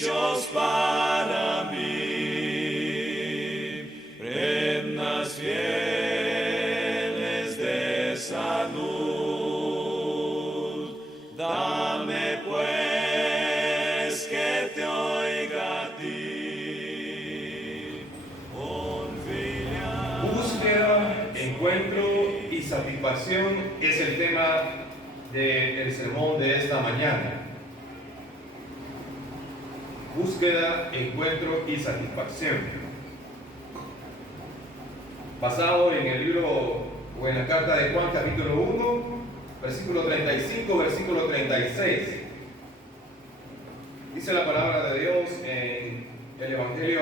dichos para mí, prendas fieles de salud. Dame pues que te oiga a ti, confiar. Búsqueda, encuentro y satisfacción es el tema del sermón de esta mañana. Búsqueda, encuentro y satisfacción. Basado en el libro o en la carta de Juan capítulo 1, versículo 35, versículo 36. Dice la palabra de Dios en el Evangelio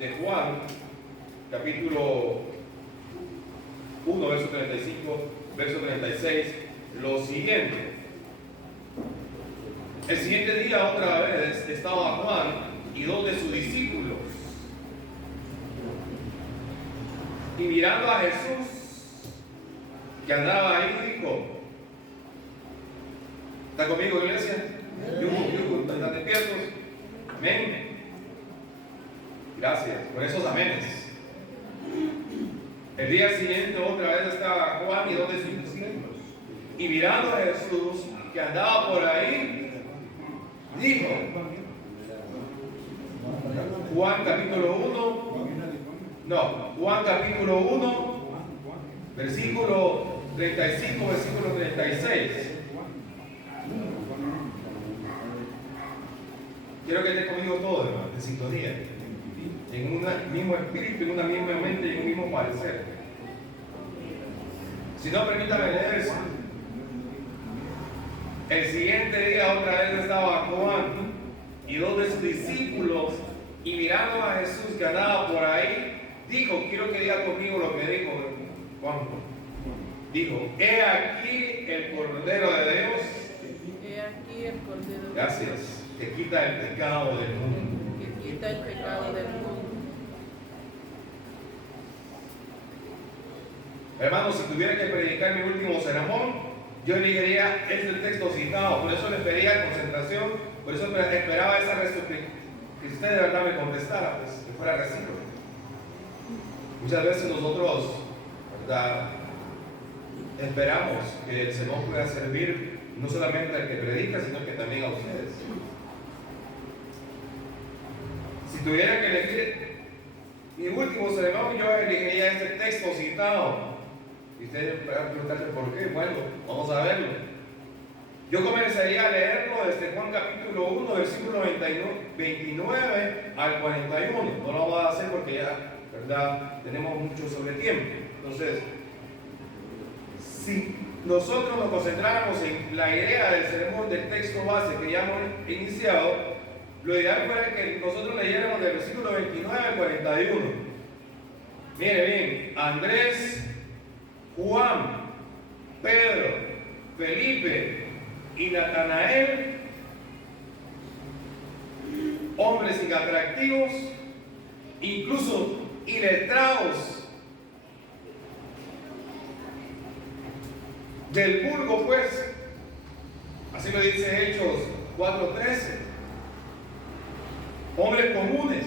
de Juan, capítulo 1, verso 35, verso 36, lo siguiente. El siguiente día otra vez estaba Juan y dos de sus discípulos, y mirando a Jesús que andaba ahí, dijo: ¿está conmigo, iglesia? ¿Están despiertos? Amén. Gracias por esos amenes. El día siguiente otra vez estaba Juan y dos de sus discípulos, y mirando a Jesús que andaba por ahí, dijo, Juan capítulo 1, versículo 35, versículo 36. Quiero que esté conmigo todo, hermano, en sintonía, en un mismo espíritu, en una misma mente y en un mismo parecer. Si no, permítame leer eso. El siguiente día otra vez estaba Juan y dos de sus discípulos, y mirando a Jesús que andaba por ahí, dijo, quiero que diga conmigo lo que dijo Juan. Dijo: he aquí el Cordero de Dios. He aquí el Cordero de Dios. Gracias. Que quita el pecado del mundo. Que quita el pecado del mundo. Hermanos, si tuviera que predicar mi último sermón, yo le diría, es el texto citado, por eso le pedía concentración, por eso esperaba esa respuesta, que usted de verdad me contestara, pues, que fuera recíproco. Muchas veces nosotros, ¿verdad?, esperamos que el sermón pueda servir no solamente al que predica, sino que también a ustedes. Si tuviera que elegir mi último sermón, yo elegiría este texto citado. Y ustedes van a preguntarse por qué. Bueno, vamos a verlo. Yo comenzaría a leerlo desde Juan capítulo 1, versículo 29 al 41. No lo voy a hacer porque ya, ¿verdad?, tenemos mucho sobre tiempo. Entonces, si nosotros nos concentráramos en la idea del sermón, del texto base que ya hemos iniciado, lo ideal fuera que nosotros leyéramos del versículo 29 al 41. Mire bien: Andrés, Juan, Pedro, Felipe y Natanael, hombres inatractivos, incluso iletrados del vulgo, pues, así lo dice Hechos 4:13, hombres comunes.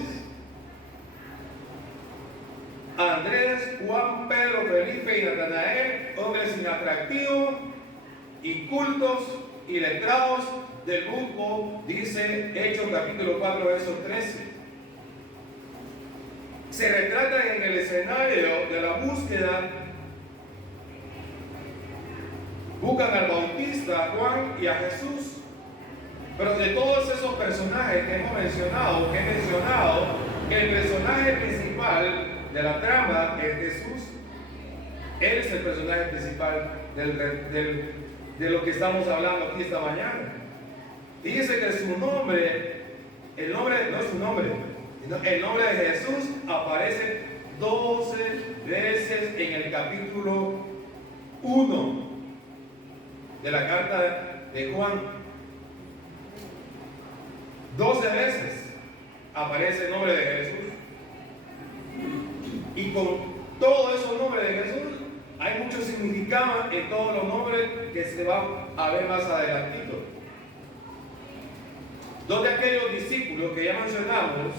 Andrés, Juan, Pedro, Felipe y Natanael, hombres inatractivos, incultos y letrados del vulgo, dice Hechos capítulo 4, verso 13. Se retratan en el escenario de la búsqueda. Buscan al Bautista, a Juan y a Jesús. Pero de todos esos personajes que he mencionado, el personaje principal de la trama es Jesús. Él es el personaje principal de lo que estamos hablando aquí esta mañana. Fíjese que su nombre, el nombre no es su nombre, sino el nombre de Jesús aparece 12 veces en el capítulo 1 de la carta de Juan. 12 veces aparece el nombre de Jesús. Y con todos esos nombres de Jesús hay mucho significado en todos los nombres que se van a ver más adelantito. Dos de aquellos discípulos que ya mencionamos,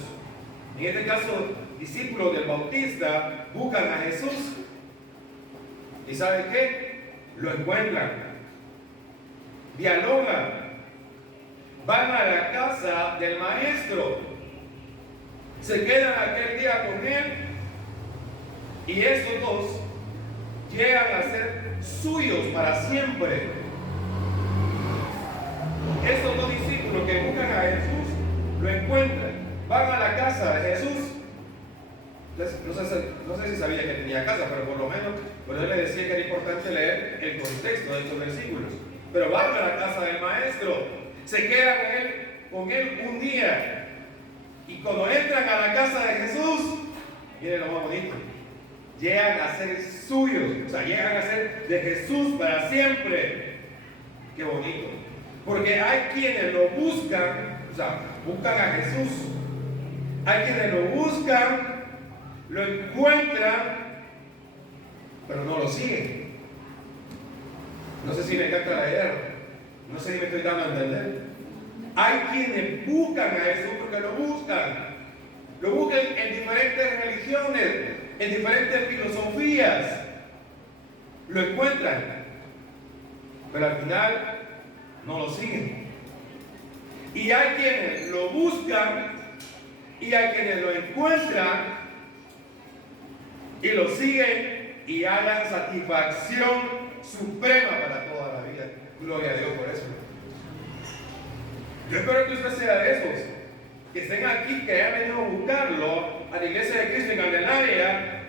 en este caso discípulos del Bautista, buscan a Jesús. ¿Y saben qué? Lo encuentran, dialogan, van a la casa del maestro, se quedan aquel día con él, y estos dos llegan a ser suyos para siempre. Estos dos discípulos que buscan a Jesús lo encuentran, van a la casa de Jesús. No sé si sabía que tenía casa, pero por lo menos por eso le decía que era importante leer el contexto de estos versículos. Pero van a la casa del maestro, se quedan con él un día, y cuando entran a la casa de Jesús, miren lo más bonito, llegan a ser suyos, o sea, llegan a ser de Jesús para siempre. Qué bonito, porque hay quienes lo buscan, o sea, buscan a Jesús, hay quienes lo buscan, lo encuentran, pero no lo siguen. No sé si me encanta leer, no sé si me estoy dando a entender. Hay quienes buscan a Jesús porque lo buscan en diferentes religiones, en diferentes filosofías, lo encuentran, pero al final no lo siguen. Y hay quienes lo buscan y hay quienes lo encuentran y lo siguen y hagan satisfacción suprema para toda la vida. Gloria a Dios por eso. Yo espero que usted sea de esos que estén aquí, que hayan venido a buscarlo a la iglesia de Cristo en Candelaria,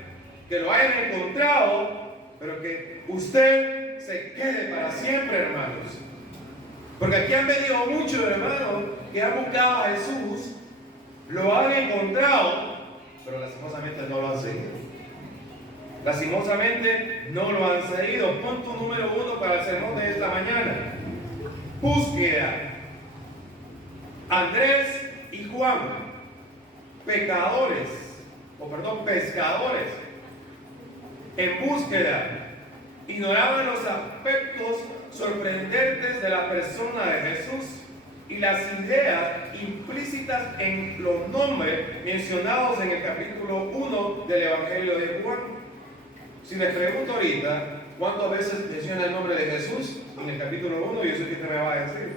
que lo hayan encontrado, pero que usted se quede para siempre, hermanos. Porque aquí han venido muchos hermanos que han buscado a Jesús, lo han encontrado, pero lastimosamente no lo han seguido. Lastimosamente no lo han seguido. Punto número 1 para el sermón de esta mañana: búsqueda. Andrés y Juan, pescadores, en búsqueda, ignoraban los aspectos sorprendentes de la persona de Jesús y las ideas implícitas en los nombres mencionados en el capítulo 1 del Evangelio de Juan. Si les pregunto ahorita, ¿cuántas veces menciona el nombre de Jesús en el capítulo 1? Yo sé que usted me va a decir.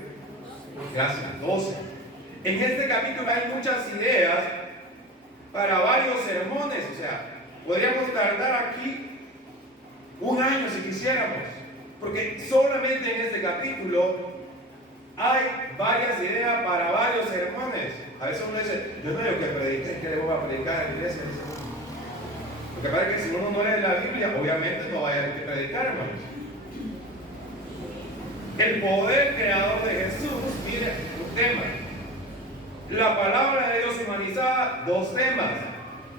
Gracias, 12. En este capítulo hay muchas ideas para varios sermones, o sea, podríamos tardar aquí un año si quisiéramos, porque solamente en este capítulo hay varias ideas para varios sermones. A veces uno dice, yo no digo que predique, que le voy a predicar en la iglesia. Lo que pasa es que si uno no lee la Biblia, obviamente no va a haber que predicar, hermanos. El poder creador de Jesús, mire, un tema. La palabra de Dios humanizada, 2 temas.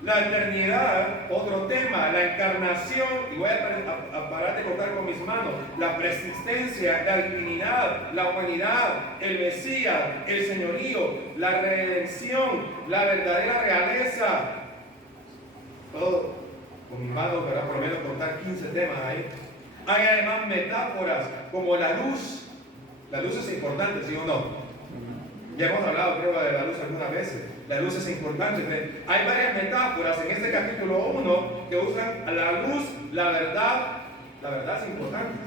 La eternidad, otro tema. La encarnación, y voy a parar de cortar con mis manos. La persistencia, la divinidad, la humanidad, el Mesías, el señorío, la redención, la verdadera realeza. Todo con mis manos, ¿verdad? Por lo menos cortar 15 temas ahí. Hay además metáforas como la luz. La luz es importante, ¿sí o no? Ya hemos hablado, creo, de la luz algunas veces. La luz es importante. Hay varias metáforas en este capítulo 1 que usan la luz, la verdad. La verdad es importante.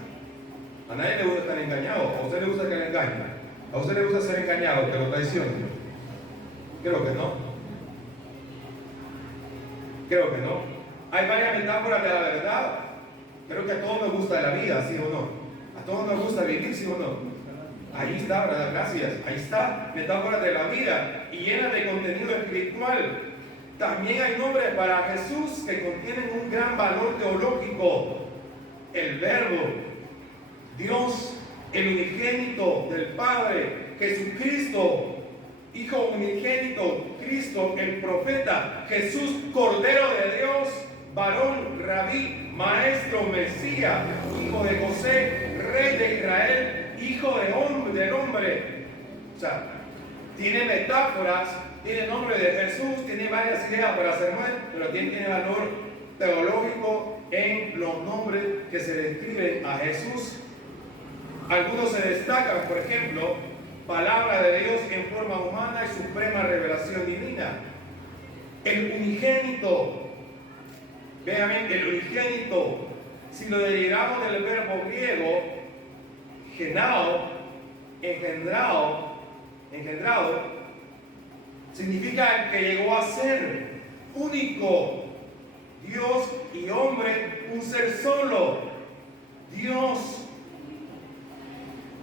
A nadie le gusta estar engañado. ¿A usted le gusta que le engañen? ¿A usted le gusta ser engañado, que lo traicionen? Creo que no. Creo que no. Hay varias metáforas de la verdad. Creo que a todos nos gusta la vida, ¿sí o no? A todos nos gusta vivir, ¿sí o no? Ahí está, ¿verdad? Gracias. Ahí está, metáforas de la vida y llena de contenido espiritual. También hay nombres para Jesús que contienen un gran valor teológico. El Verbo, Dios, el unigénito del Padre, Jesucristo, Hijo unigénito, Cristo, el profeta, Jesús, Cordero de Dios, varón, rabí, maestro, Mesías, hijo de José, rey de Israel, hijo del hombre. O sea, tiene metáforas, tiene nombre de Jesús, tiene varias ideas para sermón, pero tiene valor teológico en los nombres que se describen a Jesús. Algunos se destacan, por ejemplo, palabra de Dios en forma humana y suprema revelación divina. El unigénito, vean bien, el unigénito, si lo derivamos del verbo griego, genao, engendrado, significa que llegó a ser único, Dios y hombre, un ser solo, Dios.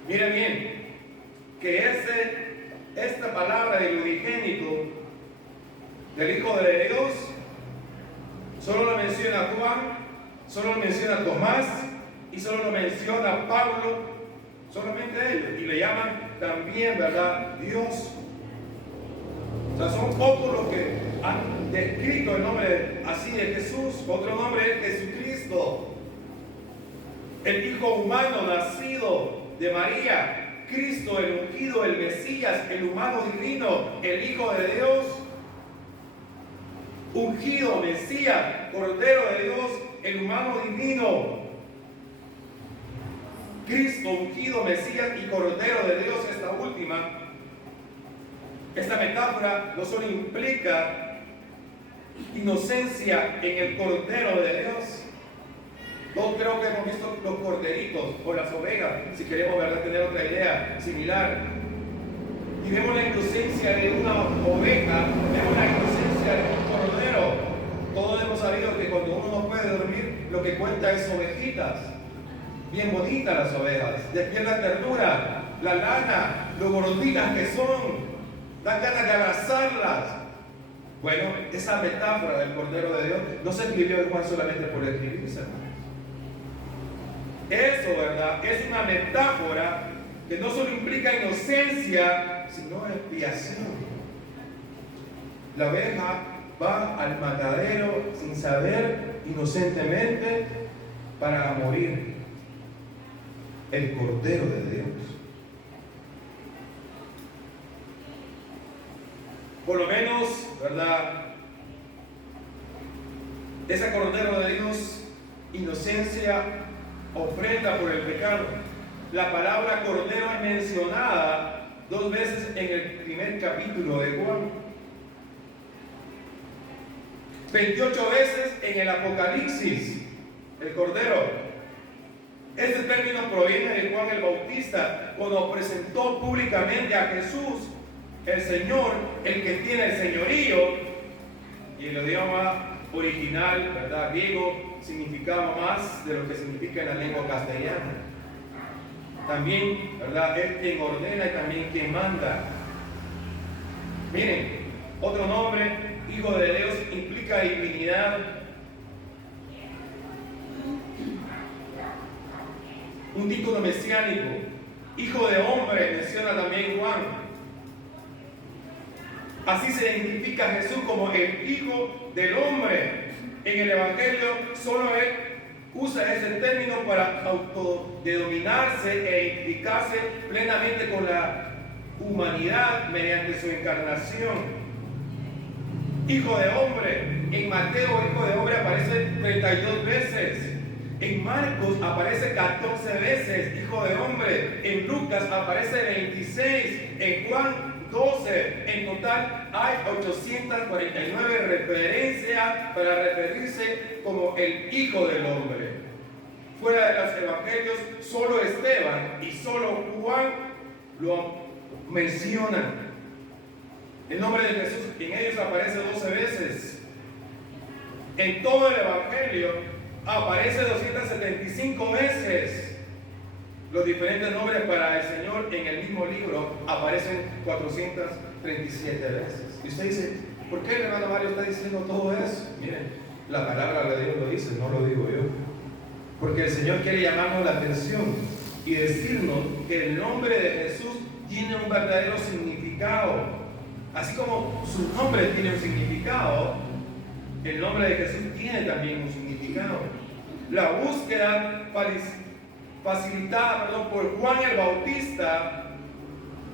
Miren bien, que esta palabra del unigénito, del Hijo de Dios, solo lo menciona Juan, solo lo menciona Tomás y solo lo menciona Pablo, solamente ellos, y le llaman también, ¿verdad?, Dios. O sea, son pocos los que han descrito el nombre así de Jesús. Otro nombre es Jesucristo, el Hijo humano nacido de María, Cristo, el ungido, el Mesías, el humano divino, el Hijo de Dios, ungido, Mesías, Cordero de Dios, el humano divino, Cristo, ungido, Mesías y Cordero de Dios. Esta metáfora no solo implica inocencia en el Cordero de Dios. Todos creo que hemos visto los corderitos o las ovejas, si queremos, ¿verdad?, tener otra idea similar. Y vemos la inocencia de una oveja, vemos la inocencia de un cordero. Todos hemos sabido que cuando uno no puede dormir, lo que cuenta es ovejitas. Bien bonitas las ovejas, despiertan ternura, la lana, lo gorditas que son, dan ganas de abrazarlas. Bueno, esa metáfora del Cordero de Dios no se escribió en Juan solamente por escribirse. Eso, ¿verdad?, es una metáfora que no solo implica inocencia, sino expiación. La oveja va al matadero sin saber, inocentemente, para morir. El Cordero de Dios. Por lo menos, ¿verdad?, ese Cordero de Dios, inocencia, ofrenda por el pecado. La palabra Cordero es mencionada 2 veces en el primer capítulo de Juan, 28 veces en el Apocalipsis, el Cordero. Este término proviene de Juan el Bautista, cuando presentó públicamente a Jesús, el Señor, el que tiene el señorío, y el idioma original, ¿verdad?, griego, significaba más de lo que significa en la lengua castellana. También, ¿verdad?, es quien ordena y también quien manda. Miren, otro nombre, Hijo de Dios, implica divinidad. Un título mesiánico. Hijo de hombre, menciona también Juan. Así se identifica a Jesús como el Hijo del Hombre. En el Evangelio solo él usa ese término para autodenominarse e identificarse plenamente con la humanidad mediante su encarnación. Hijo de hombre. En Mateo, Hijo de hombre aparece 32 veces. En Marcos aparece 14 veces, Hijo de hombre. En Lucas aparece 26. En Juan 12. En total hay 849 referencias para referirse como el Hijo del Hombre. Fuera de los evangelios, solo Esteban y solo Juan lo mencionan. El nombre de Jesús en ellos aparece 12 veces. En todo el evangelio aparece 275 veces. Los diferentes nombres para el Señor en el mismo libro aparecen 437 veces. Y usted dice, ¿por qué el hermano Mario está diciendo todo eso? Miren, la palabra de Dios lo dice, no lo digo yo. Porque el Señor quiere llamarnos la atención y decirnos que el nombre de Jesús tiene un verdadero significado. Así como su nombre tiene un significado, el nombre de Jesús tiene también un significado. La búsqueda facilitada por Juan el Bautista,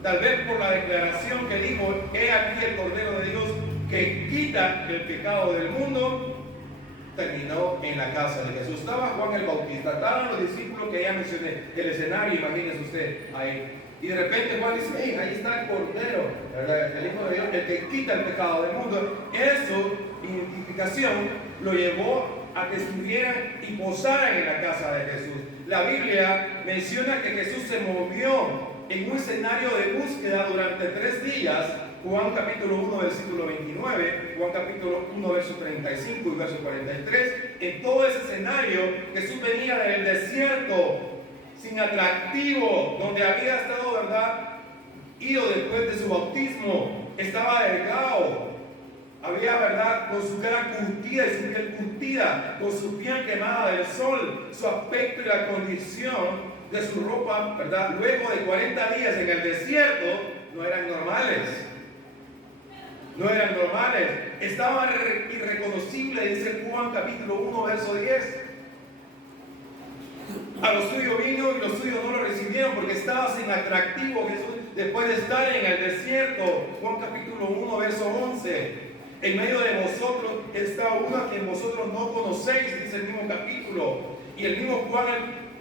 tal vez por la declaración que dijo, he aquí el Cordero de Dios que quita el pecado del mundo, terminó en la casa de Jesús. Estaba Juan el Bautista, estaban los discípulos que ya mencioné, el escenario, imagínense usted ahí. Y de repente Juan dice, hey, ahí está el Cordero, ¿verdad? El Hijo de Dios, el que quita el pecado del mundo. Eso, identificación, lo llevó a que estuvieran y posaran en la casa de Jesús. La Biblia menciona que Jesús se movió en un escenario de búsqueda durante 3 días. Juan capítulo 1, versículo 29, Juan capítulo 1, verso 35 y verso 43. En todo ese escenario, Jesús venía del desierto, sin atractivo, donde había estado, ¿verdad?, ido después de su bautismo. Estaba delgado, había, ¿verdad?, con su cara curtida y su piel curtida, con su piel quemada del sol, su aspecto y la condición de su ropa, ¿verdad?, luego de 40 días en el desierto, no eran normales. No eran normales, estaban irreconocibles, dice Juan capítulo 1, verso 10. A los suyos vino y los suyos no lo recibieron porque estaba sin atractivo Jesús después de estar en el desierto. Juan capítulo 1, verso 11. En medio de vosotros está uno a quien vosotros no conocéis, dice el mismo capítulo. Y el mismo Juan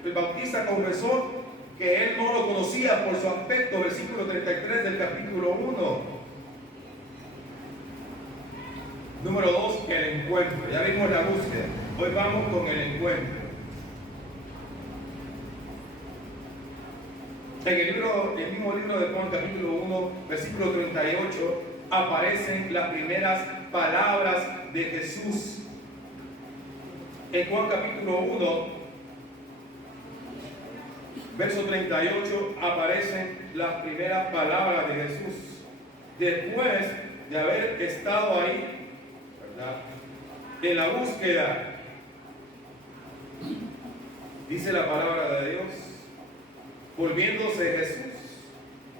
el Bautista confesó que él no lo conocía por su aspecto, versículo 33 del capítulo 1. Número 2, el encuentro. Ya vimos la búsqueda. Hoy vamos con el encuentro. En el mismo libro de Juan, capítulo 1, versículo 38, aparecen las primeras palabras de Jesús. En Juan capítulo 1, verso 38, aparecen las primeras palabras de Jesús. Después de haber estado ahí, en la búsqueda, dice la palabra de Dios, volviéndose Jesús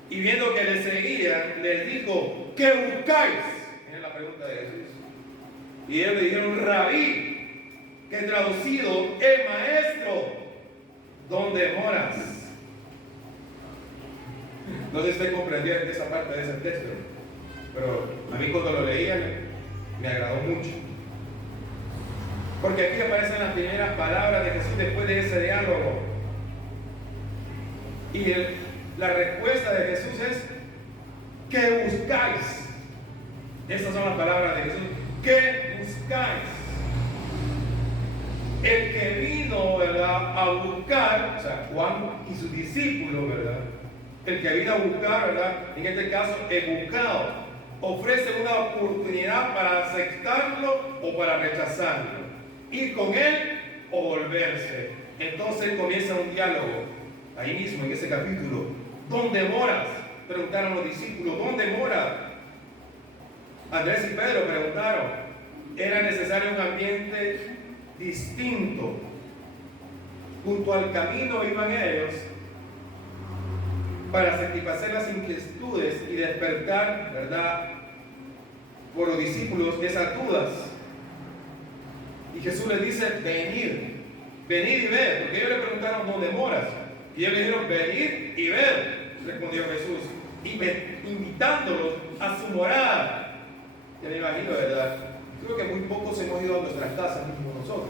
y viendo que le seguían, les dijo, ¿qué buscáis? Es la pregunta de Jesús. Y ellos le dijeron, Rabí, que traducido es maestro, ¿dónde moras? No sé si usted comprendió esa parte de ese texto, pero a mí cuando lo leía me agradó mucho. Porque aquí aparecen las primeras palabras de Jesús después de ese diálogo. Y la respuesta de Jesús es, ¿qué buscáis? Estas son las palabras de Jesús. ¿Qué buscáis? El que vino, ¿verdad?, a buscar, o sea, Juan y sus discípulos, ¿verdad? El que vino a buscar, ¿verdad?, en este caso, el buscado, ofrece una oportunidad para aceptarlo o para rechazarlo, ir con él o volverse. Entonces comienza un diálogo, ahí mismo en ese capítulo. ¿Dónde moras?, preguntaron los discípulos. ¿Dónde moras? Andrés y Pedro preguntaron. Era necesario un ambiente distinto. Junto al camino iban ellos para satisfacer las inquietudes y despertar, ¿verdad?, por los discípulos esas dudas. Y Jesús les dice, venid y ved, porque ellos le preguntaron, ¿dónde moras? Y ellos le dijeron, venid y ved, respondió Jesús, invitándolos a su morada. Ya me imagino, ¿verdad? Creo que muy pocos hemos ido a nuestras casas mismo nosotros.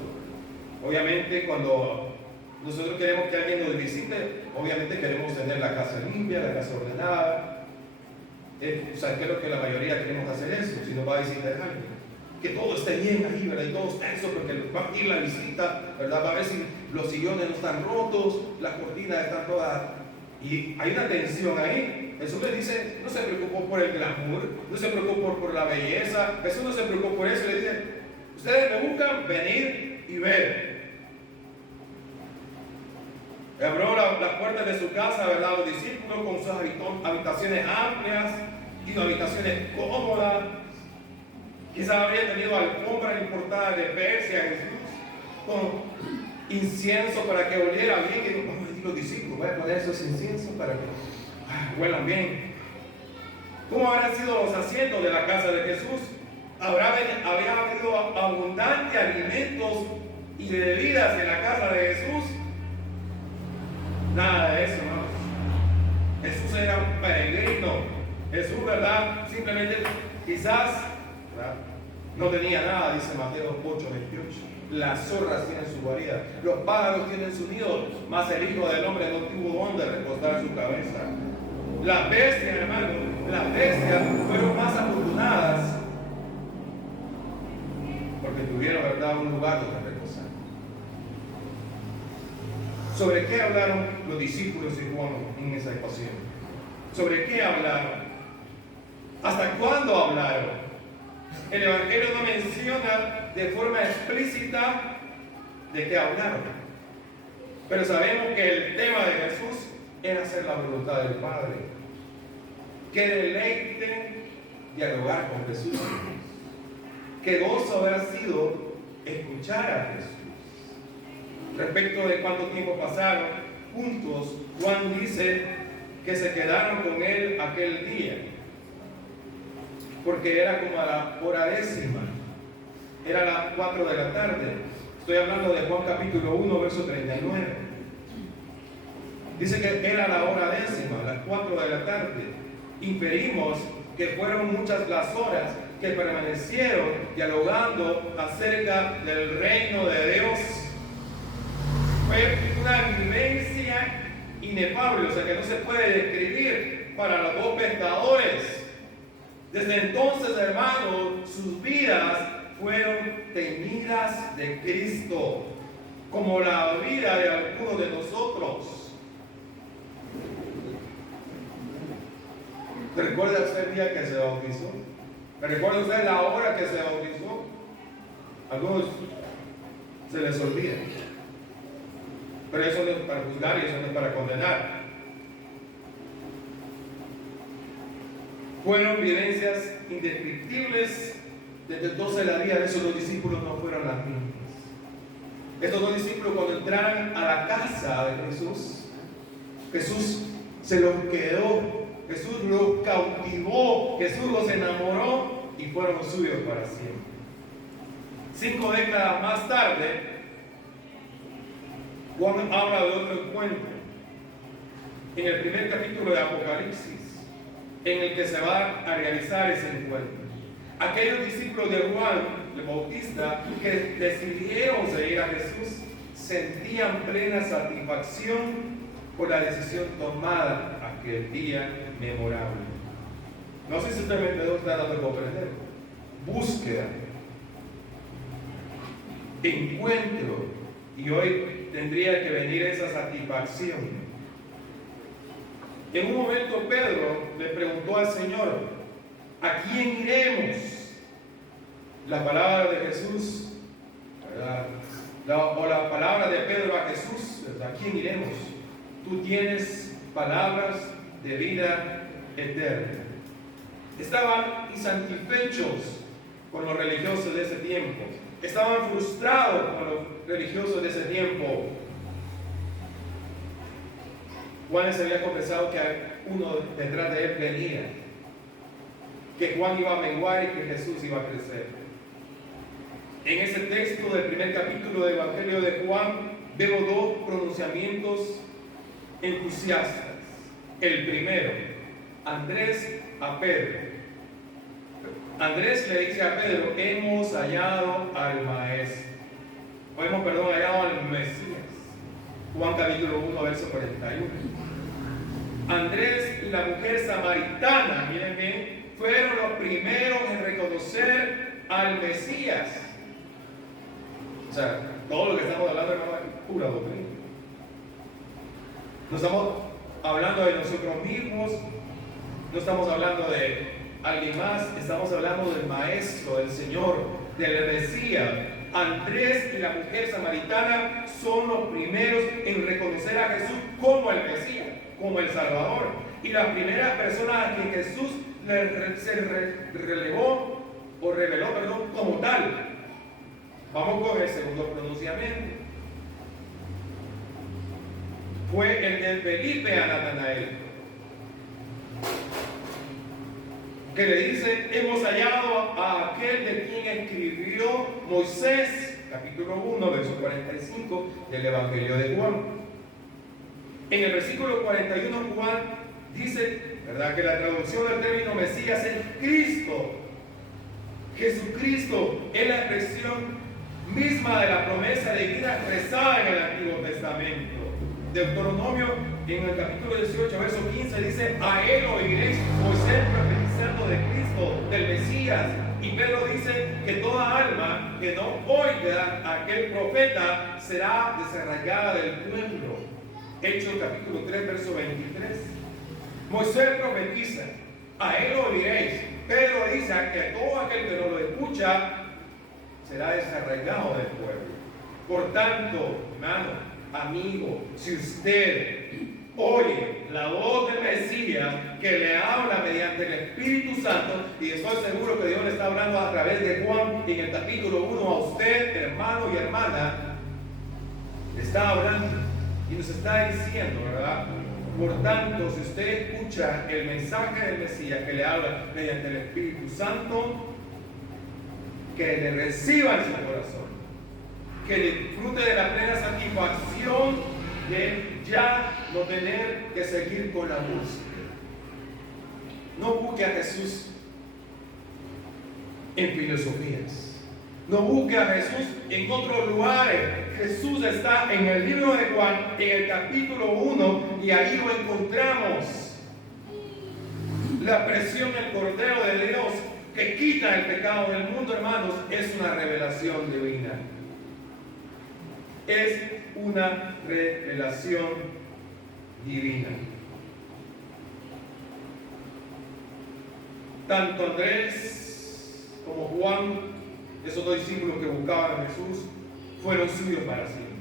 Obviamente cuando nosotros queremos que alguien nos visite, obviamente queremos tener la casa limpia, la casa ordenada. O sea, creo que la mayoría queremos hacer eso, si nos va a visitar alguien. Que todo esté bien ahí, ¿verdad? Y todo está eso, porque va a ir la visita, ¿verdad? Va a ver si los sillones no están rotos, las cortinas están todas. Y hay una tensión ahí. Jesús le dice, no se preocupó por el glamour, no se preocupó por la belleza, Jesús no se preocupó por eso. Le dice, ustedes me buscan, venid y ver. Abrió las puertas de su casa, ¿verdad?, los discípulos con sus habitaciones amplias y habitaciones cómodas. Quizás habría tenido alfombras importadas de Persia, Jesús, con incienso para que oliera bien. Y vamos a decir los discípulos, voy a poner esos inciensos para que huelan bien. ¿Cómo habrán sido los asientos de la casa de Jesús? Había habido abundantes alimentos y bebidas en la casa de Jesús. Nada de eso, ¿no? Jesús era un peregrino. Jesús, ¿verdad?, simplemente quizás, ¿verdad?, no tenía nada, dice Mateo 8:28. Las zorras tienen su guarida, los pájaros tienen su nido, mas el Hijo del Hombre no tuvo dónde recostar su cabeza. Las bestias, hermano, las bestias fueron más afortunadas porque tuvieron, ¿verdad?, un lugar donde reposar. ¿Sobre qué hablaron los discípulos de Juan en esa ecuación? ¿Sobre qué hablaron? ¿Hasta cuándo hablaron? El Evangelio no menciona de forma explícita de qué hablaron. Pero sabemos que el tema de Jesús era hacer la voluntad del Padre. Qué deleite dialogar con Jesús. Qué gozo habrá sido escuchar a Jesús. Respecto de cuánto tiempo pasaron juntos, Juan dice que se quedaron con él aquel día, porque era como a la hora décima, era las 4 de la tarde. Estoy hablando de Juan capítulo 1, verso 39. Dice que era la hora décima, las 4 de la tarde. Inferimos que fueron muchas las horas que permanecieron dialogando acerca del reino de Dios. Fue una vivencia inefable, o sea que no se puede describir para los dos pescadores. Desde entonces, hermanos, sus vidas fueron teñidas de Cristo, como la vida de algunos de nosotros. ¿Recuerda usted el día que se bautizó? ¿Recuerda usted la hora que se bautizó? Algunos se les olvida. Pero eso no es para juzgar y eso no es para condenar. Fueron vivencias indescriptibles. Desde entonces la vida de esos dos discípulos no fueron las mismas. Estos dos discípulos, cuando entraron a la casa de Jesús, Jesús se los quedó, Jesús los cautivó, Jesús los enamoró y fueron suyos para siempre. 5 décadas más tarde, Juan habla de otro encuentro en el primer capítulo de Apocalipsis, en el que se va a realizar ese encuentro. Aquellos discípulos de Juan el Bautista que decidieron seguir a Jesús sentían plena satisfacción por la decisión tomada aquel día memorable. No sé si usted me está dando a comprender. Búsqueda, encuentro, y hoy tendría que venir esa satisfacción. En un momento Pedro le preguntó al Señor: ¿a quién iremos? La palabra de Jesús, ¿verdad? O la palabra de Pedro a Jesús, ¿a quién iremos? Tú tienes palabras de vida eterna. Estaban insatisfechos con los religiosos de ese tiempo. Estaban frustrados con los religiosos de ese tiempo. Juan les había confesado que uno detrás de él venía, que Juan iba a menguar y que Jesús iba a crecer. En ese texto del primer capítulo del Evangelio de Juan veo dos pronunciamientos entusiastas. El primero, Andrés a Pedro. Andrés le dice a Pedro: hemos hallado al Maestro. Hallado al Mesías. Juan capítulo 1, verso 41. Andrés y la mujer samaritana, miren bien, fueron los primeros en reconocer al Mesías. O sea, todo lo que estamos hablando, hermano, es pura doctrina. No estamos hablando de nosotros mismos, no estamos hablando de alguien más, estamos hablando del Maestro, del Señor, del Mesías. Andrés y la mujer samaritana son los primeros en reconocer a Jesús como el Mesías, como el Salvador. Y las primeras personas a quien Jesús reveló como tal. Vamos con el segundo pronunciamiento. Fue el de Felipe a Natanael, que le dice: hemos hallado a aquel de quien escribió Moisés, capítulo 1, verso 45 del Evangelio de Juan. En el versículo 41 Juan dice, ¿verdad?, que la traducción del término Mesías es Cristo. Jesucristo es la expresión misma de la promesa de vida expresada en el Antiguo Testamento. Deuteronomio en el capítulo 18, verso 15, dice: a él oiréis, Moisés profetizando de Cristo, del Mesías. Y Pedro dice que toda alma que no oiga a aquel profeta será desarraigada del pueblo. Hechos capítulo 3, verso 23. Moisés profetiza: a él oiréis. Pedro dice que todo aquel que no lo escucha será desarraigado del pueblo. Por tanto, hermano, amigo, si usted oye la voz del Mesías que le habla mediante el Espíritu Santo, y estoy seguro que Dios le está hablando a través de Juan en el capítulo 1 a usted, hermano y hermana, le está hablando y nos está diciendo, ¿verdad? Por tanto, si usted escucha el mensaje del Mesías que le habla mediante el Espíritu Santo, que le reciba en su corazón, que disfrute de la plena satisfacción de ya no tener que seguir con la búsqueda. No busque a Jesús en filosofías, no busque a Jesús en otros lugares. Jesús está en el libro de Juan, en el capítulo 1, y ahí lo encontramos. La presión del Cordero de Dios que quita el pecado del mundo, hermanos, es una revelación divina. Es una revelación divina. Tanto Andrés como Juan, esos dos discípulos que buscaban a Jesús, fueron suyos para siempre.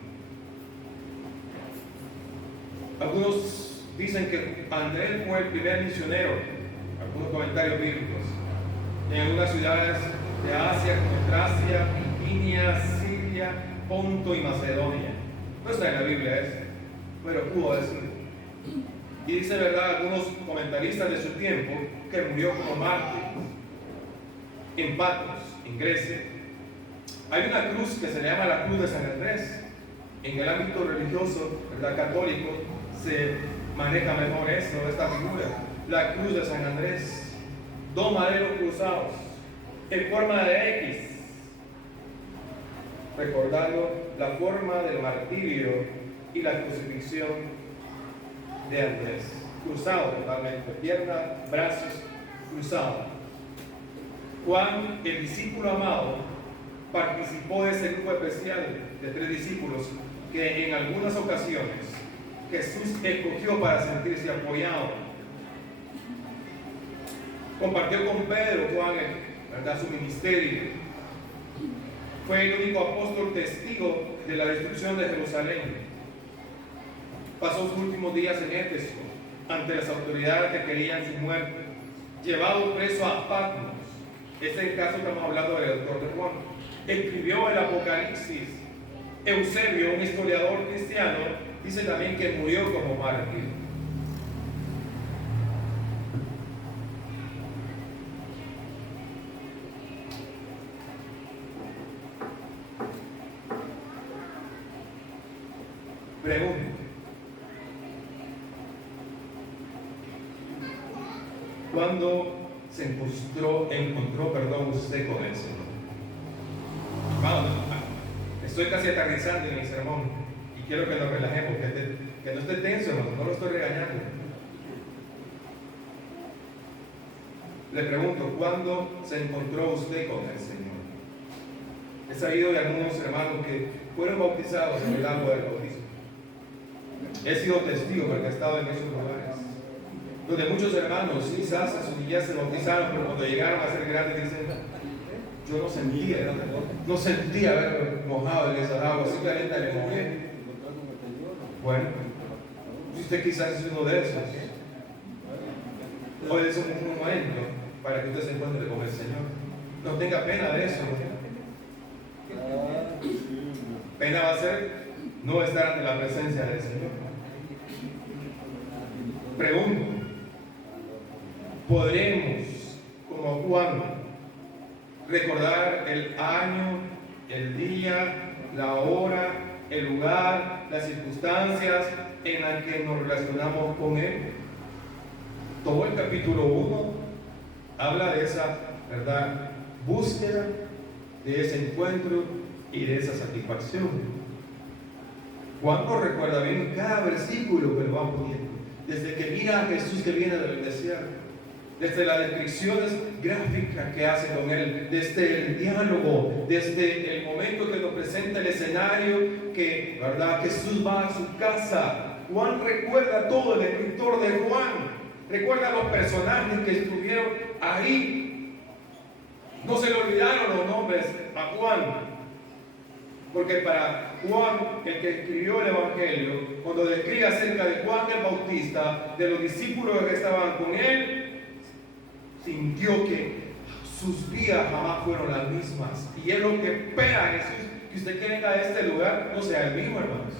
Algunos dicen que Andrés fue el primer misionero, algunos comentarios bíblicos, en algunas ciudades de Asia como Tracia, Bitinia, Siria, Ponto y Macedonia. No está en la Biblia eso, pero pudo decirlo. Y dice, verdad, algunos comentaristas de su tiempo que murió como mártir en Patmos, en Grecia. Hay una cruz que se le llama la cruz de San Andrés. En el ámbito religioso, ¿verdad?, católico, se maneja mejor esta figura. La cruz de San Andrés. Dos maderos cruzados en forma de X, recordando la forma del martirio y la crucifixión de Andrés. Cruzado totalmente, piernas, brazos cruzados. Juan, el discípulo amado, participó de ese grupo especial de 3 discípulos que en algunas ocasiones Jesús escogió para sentirse apoyado. Compartió con Pedro, Juan, ¿verdad?, su ministerio. Fue el único apóstol testigo de la destrucción de Jerusalén. Pasó sus últimos días en Éfeso, ante las autoridades que querían su muerte. Llevado preso a Patmos. Este es el caso que estamos hablando del autor de Juan. Escribió el Apocalipsis. Eusebio, un historiador cristiano, dice también que murió como mártir. Pregunto: ¿cuándo se encontró usted con el Señor? Vamos, estoy casi aterrizando en mi sermón y quiero que nos relajemos, que no esté tenso, no lo estoy regañando. Le pregunto: ¿cuándo se encontró usted con el Señor? He sabido de algunos hermanos que fueron bautizados en el agua del bautismo. He sido testigo porque he estado en esos lugares, donde muchos hermanos quizás en su niñez se bautizaron, pero cuando llegaron a ser grandes dicen: yo no sentía haber mojado en esas aguas, simplemente me mojé. Bueno, si usted quizás es uno de esos, hoy es un momento para que usted se encuentre con el Señor. No tenga pena de eso. Pena va a ser no estar ante la presencia del Señor. Pregunto: ¿podremos, como Juan, recordar el año, el día, la hora, el lugar, las circunstancias en las que nos relacionamos con Él? Todo el capítulo 1 habla de esa, ¿verdad?, búsqueda, de ese encuentro y de esa satisfacción. Juan no recuerda bien cada versículo que lo va poniendo. Desde que mira a Jesús que viene del desierto, desde las descripciones gráficas que hace con él, desde el diálogo, desde el momento que nos presenta el escenario, que ¿verdad? Jesús va a su casa. Juan recuerda todo, el escritor de Juan recuerda los personajes que estuvieron ahí. No se le olvidaron los nombres a Juan, porque para Juan, el que escribió el Evangelio, cuando describe acerca de Juan el Bautista, de los discípulos que estaban con él, sintió que sus vidas jamás fueron las mismas. Y es lo que espera Jesús, que usted que venga a este lugar no sea el mismo, hermanos.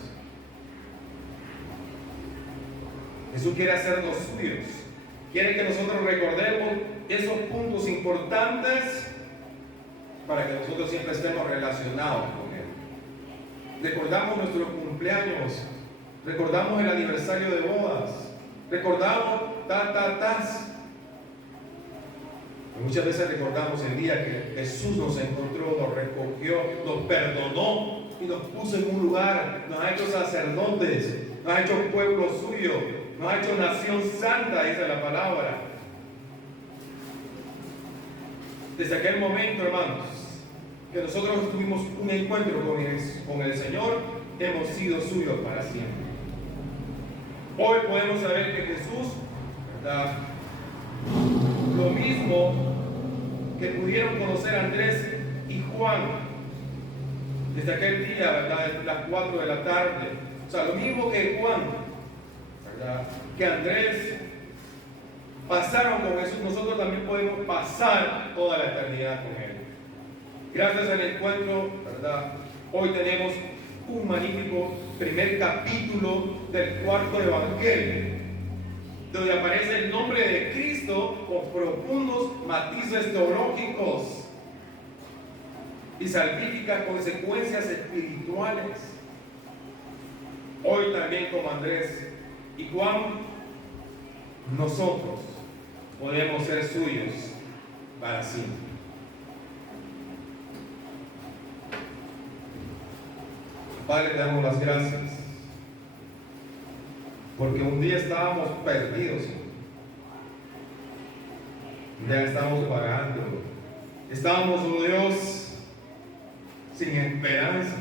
Jesús quiere hacernos suyos. Quiere que nosotros recordemos esos puntos importantes para que nosotros siempre estemos relacionados con Él. Recordamos nuestros cumpleaños, recordamos el aniversario de bodas, recordamos Muchas veces recordamos el día que Jesús nos encontró, nos recogió, nos perdonó y nos puso en un lugar, nos ha hecho sacerdotes, nos ha hecho pueblo suyo, nos ha hecho nación santa, dice la palabra. Desde aquel momento, hermanos, que nosotros tuvimos un encuentro con el Señor, hemos sido suyos para siempre. Hoy podemos saber que Jesús, ¿verdad?, lo mismo que pudieron conocer Andrés y Juan desde aquel día, ¿verdad?, desde las 4 de la tarde. O sea, lo mismo que Juan, ¿verdad?, que Andrés pasaron con Jesús, nosotros también podemos pasar toda la eternidad con Él. Gracias al encuentro, ¿verdad?, hoy tenemos un magnífico primer capítulo del cuarto evangelio, donde aparece el nombre de Cristo con profundos matices teológicos y salvíficas consecuencias espirituales. Hoy también, como Andrés y Juan, nosotros podemos ser suyos para siempre. Padre, te damos las gracias, porque un día estábamos perdidos, un día estábamos vagando, estábamos, oh Dios, sin esperanzas.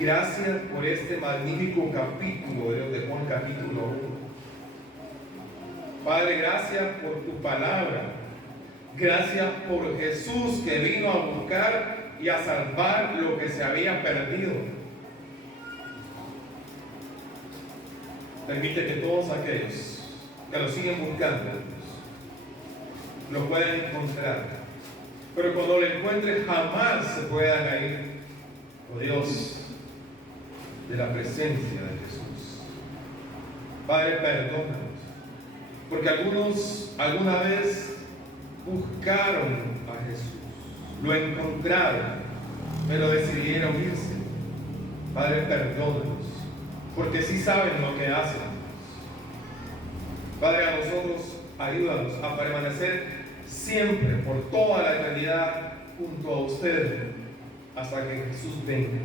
Gracias por este magnífico capítulo, Dios, de Juan capítulo 1. Padre, gracias por tu palabra. Gracias por Jesús que vino a buscar y a salvar lo que se había perdido. Permite que todos aquellos que lo siguen buscando lo puedan encontrar, pero cuando lo encuentren jamás se puedan ir, oh Dios, de la presencia de Jesús. Padre, perdónanos, porque algunos alguna vez buscaron a Jesús, lo encontraron, pero decidieron irse. Padre, perdónanos, porque sí saben lo que hacen. Padre, a nosotros ayúdanos a permanecer siempre, por toda la eternidad, junto a usted, hasta que Jesús venga.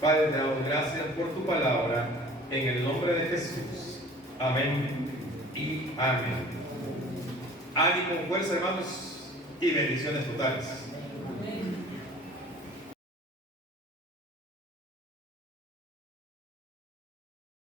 Padre, te damos gracias por tu palabra, en el nombre de Jesús. Amén y amén. Ánimo, fuerza, hermanos, y bendiciones totales.